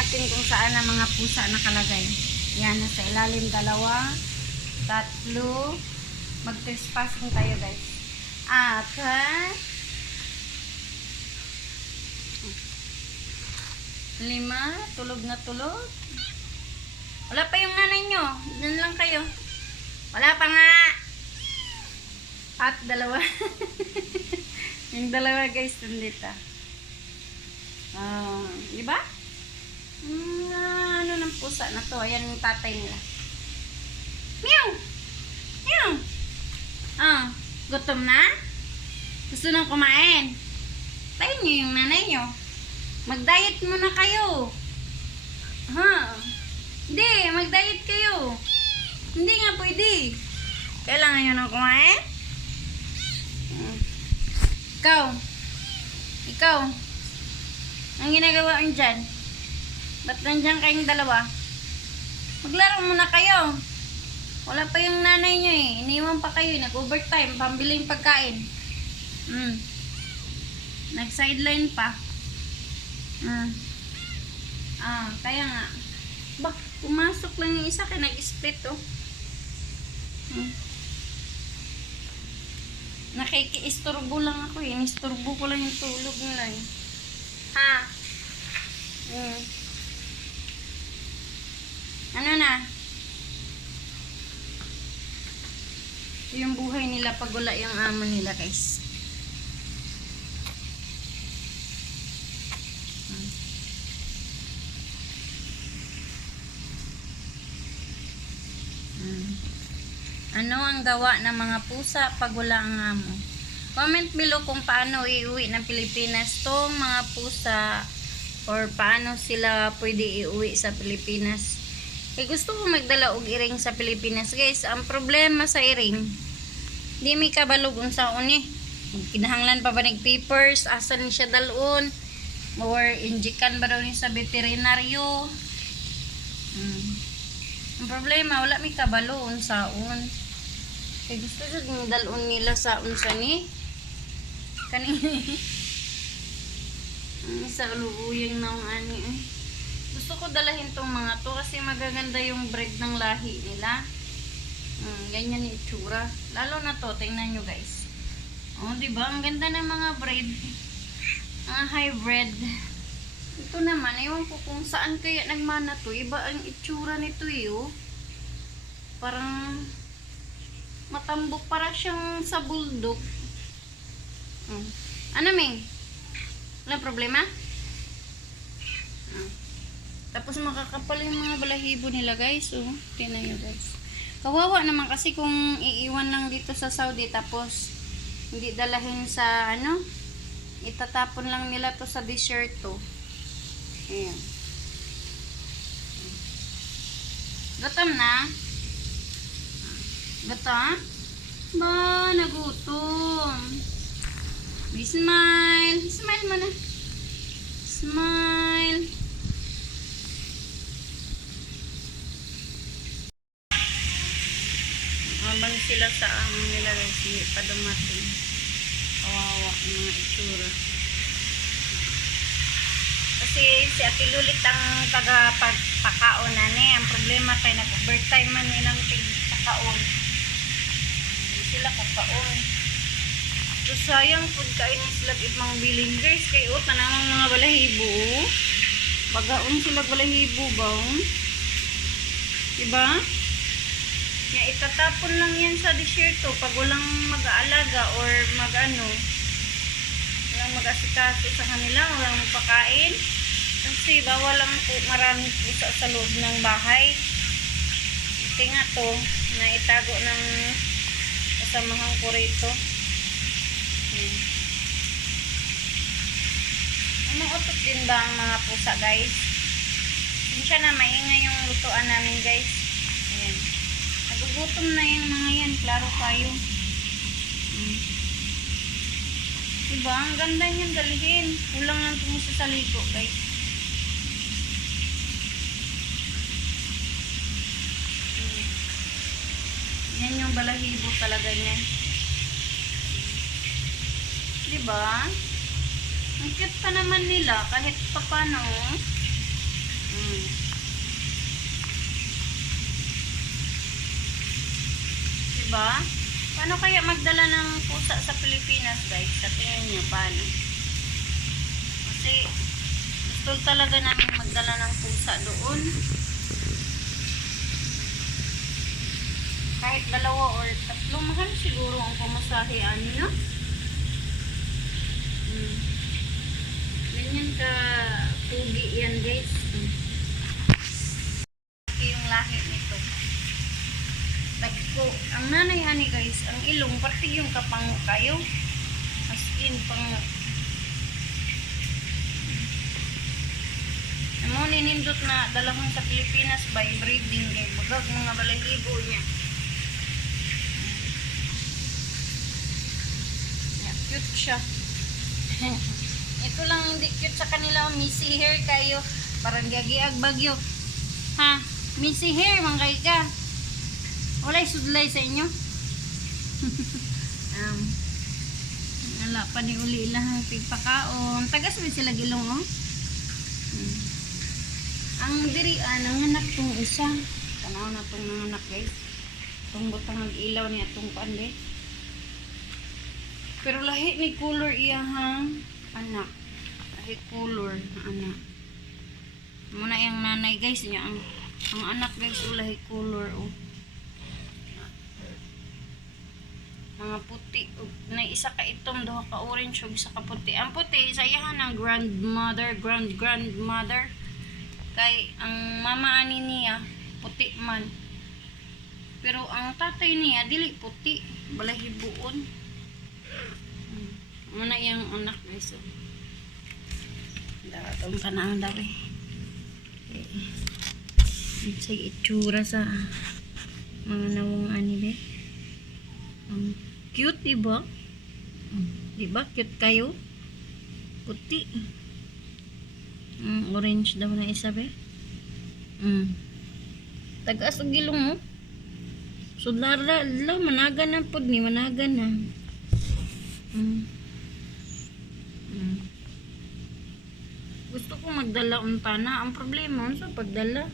natin kung saan ang mga pusa nakalagay. Yan, nasa ilalim 2, 3. Mag-trespassing tayo guys. 4, 5, tulog na tulog. Wala pa yung nanay nyo. Diyan lang kayo. Wala pa nga. At 2. Yung 2 guys, nandito. Di ba? Ano ng pusa na to? Ayan yung tatay nila. Meow! Meow! Gutom na? Gusto nang kumain? Tayo nyo yung nanay nyo. Mag-diet muna kayo. Hindi, mag-diet kayo. Hindi nga pwede. Kailangan nyo nang kumain? Ikaw. Ang ginagawa nyo dyan? Ba't nandyan kayong 2? Maglaro muna kayo. Wala pa yung nanay nyo eh. Iniwan pa kayo. Nag-overtime. Pambiling pagkain. Nag-sideline pa. Kaya nga. Bak, pumasok lang yung isa kaya nag-split oh. Nakiki-istorbo lang ako eh. Istorbo ko lang yung tulog nila eh. Ano na? Ito yung buhay nila pag wala yung amo nila guys. Ano ang gawa ng mga pusa pag wala ang amo? Comment below kung paano iuwi ng Pilipinas tong mga pusa or paano sila pwede iuwi sa Pilipinas. Gusto ko magdala og iring sa Pilipinas guys. Ang problema sa iring, di may kabalog sa uni. Kinahanglan pa ba ng papers? Asan ni siya dalon? Or injikan ba daw ni sa veterinaryo? Ang problema, wala may kabalo unsaon. Gusto jud ng dalon nila sa unsa ni kanini. Sa uluyang naong ani. Gusto ko dalahin tong mga to kasi magaganda yung breed ng lahi nila. Ganyan yung itsura. Lalo na to, tingnan nyo guys. Diba? Ang ganda ng mga breed. Mga hybrid. Ito naman, ewan ko kung saan kaya nagmana to. Iba ang itsura nito eh. Parang matambok para siyang sa bulldog. Ano Ming? Walang problema? Tapos makakapal yung mga balahibo nila guys. Tingnan nyo guys. Kawawa naman kasi kung iiwan lang dito sa Saudi tapos hindi dalahin sa itatapon lang nila to sa desierto. Ayan. Gutom na? Gutom? Ba, nagutom. Smile. Smile mo na. Smile. Habang sila sa among nila guys, hindi pa dumating. Kawawa yung mga itsura. Kasi si Ate Lulit ang tagapagpakaon na ni. Ang problema kay nag-overtime man nilang pagpakaon. Hindi sila kakaon. So sayang pag kain sila ibang biling guys. Kaya tanamang mga balahibo. Bagaon sila balahibo ba? Diba? Nga itatapon lang yan sa desierto pag walang mag-aalaga or walang mag-asikaso sa kanila, walang magpakain. Kasi bawal lang po maraming pusa sa loob ng bahay. Ito nga to, na itago ng kasamahang ko rito. Umuutot din ba ang mga pusa guys? Siya na maingay yung lutuan namin guys. Ayan. Nagugutom na yung mga yan. Klaro kayo. Diba? Ang ganda niyan dalihin. Kulang lang tumusa sa ligo guys. Yan yung balahibo talaga niya. Diba? Ang cute pa naman nila kahit papano. ba? Paano kaya magdala ng pusa sa Pilipinas, guys? Sa tingin niyo, paano? Kasi gusto talaga namin magdala ng pusa doon. Kahit 2 or 3, mahal siguro ang pamasahe, ani, no? Ganyan ka pugi yan, guys. Yung lahi nito. Like ko, ang nanay ani, guys, ang ilong pati yung kapango kayo. As in, mo ninindot na dalawang sa Pilipinas by breeding kay bagag mga balahibo niya. Yeah, cute siya. Ito lang hindi cute sa kanila, messy hair kayo. Parang gagiag bagyo. Ha? Messy hair, manggay ka. Walay sudlay sa inyo. Wala pa ni uli lang pigpakaon. Tagas ba sila gilong, oh? Ang dirian, nanganak tong isa. Tanaw na tong nanganak, guys. Itong butang ilaw niya, itong pande. Pero lahi ni color iya, ha? Anak. Lahi color na anak. Muna yung nanay, guys, niya. Ang anak, guys, lahi color, oh. Mga puti. Na isa ka itom, daw ka orange, o isa ka puti. Ang puti, sayahan ng grandmother. Kay ang mama ani niya puti man, pero ang tatay niya dili puti, balahibuon. Muna yung anak, guys. Daratong kanang dari. Sa itsura sa mga nawong ani be. Ang cute, diba? Diba cute kayo? Puti. Orange daw na isa, be. Tagas og gilong mo. Sudlara, managa na pod ni, managa na. Gusto ko magdala unta na. Ang problema sa pagdala.